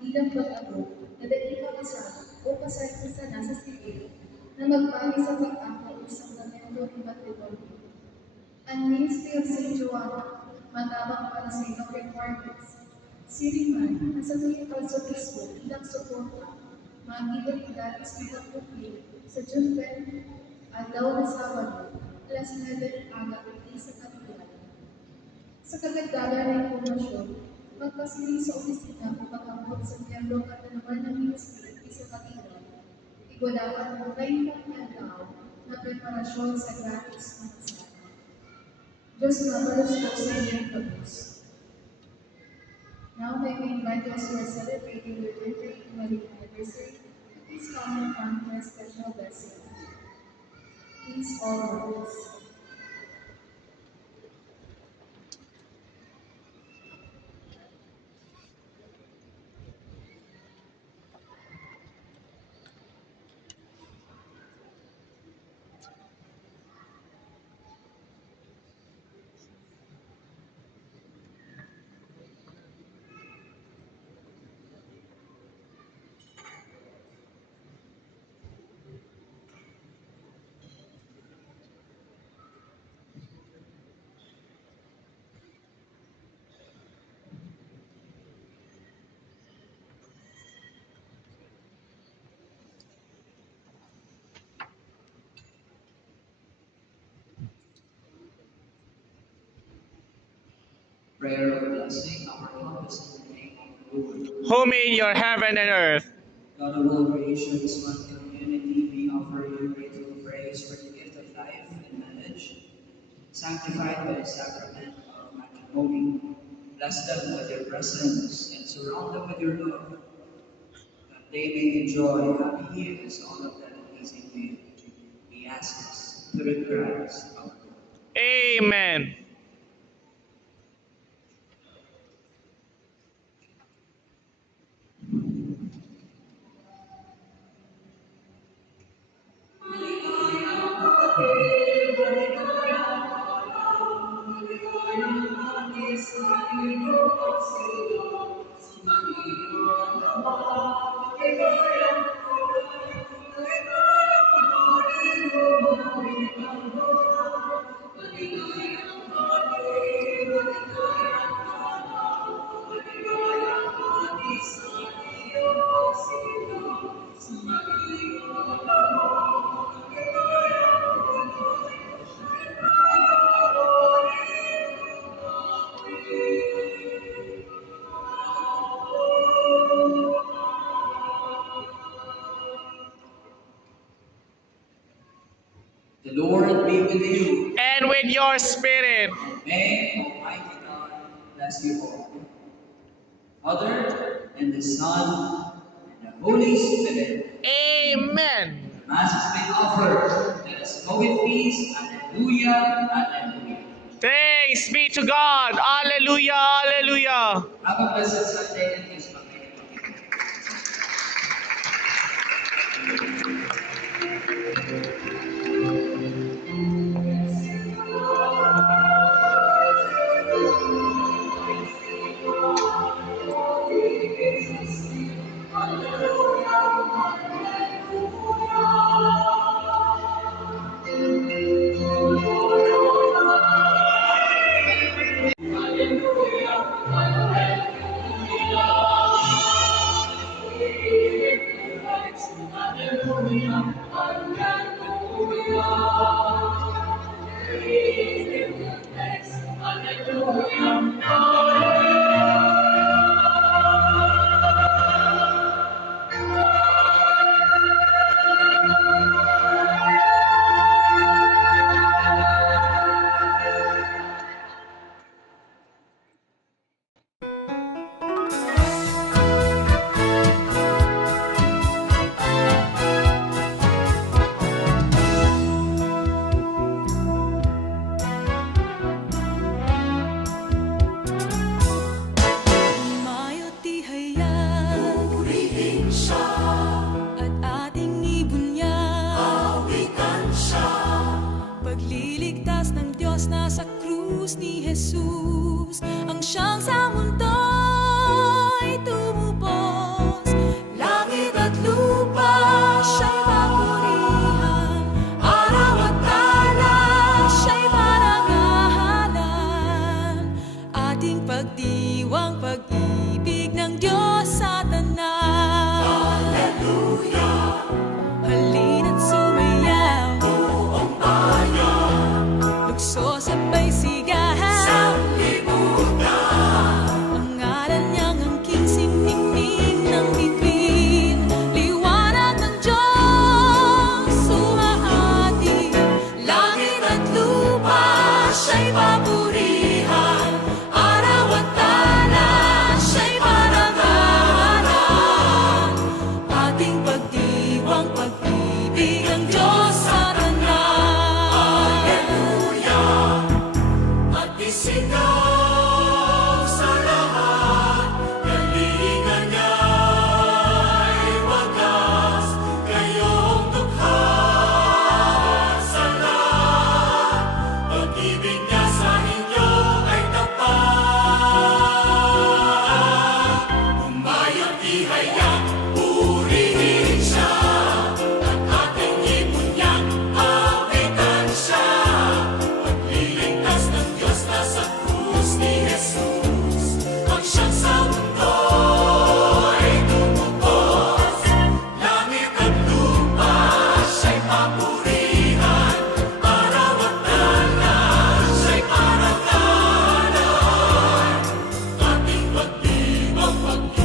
bilang pag-abot na dakilang kasal o kasal-kasal sa sivil na magpani sa pag-akal sa sakramento ng matrimonio. Ang ministry of St. Joanna, matabang para sa ibang requirements. Siriman, ang sa tuwing pagsopismo bilang suporta, magitan datis bilang pupil sa June 20 at daw na Sabado, alas 9 aga sa Katedral. Sa kadagdagan ng impormasyon, magpasiling sa opisina o pag-abot sa miyembro at naman ng ministry sa Katedral. Igwalakan mo kayo ng tao na preparasyon sa gratis na kasal. Diyos na palos po sa inyong pagos. Now, may we invite those who are celebrating their birthday and wedding anniversary to please come and come for a special blessing. Please all rise. Prayer of blessing. Our help is in the name of the Lord. Who made your heaven and earth? God of all creation, this one community, we offer you grateful praise for the gift of life and marriage, sanctified by the sacrament of matrimony. Bless them with your presence and surround them with your love, that they may enjoy happy years, all of them pleasing to you. We ask this through Christ our Lord. Amen. The Lord be with you. And with your spirit. And may Almighty God bless you all. Father, and the Son, and the Holy Spirit. Amen. The Mass has been offered. Let us go in peace. Alleluia, alleluia. Thanks be to God. Hallelujah, hallelujah. Have a blessed Sunday and peace. pag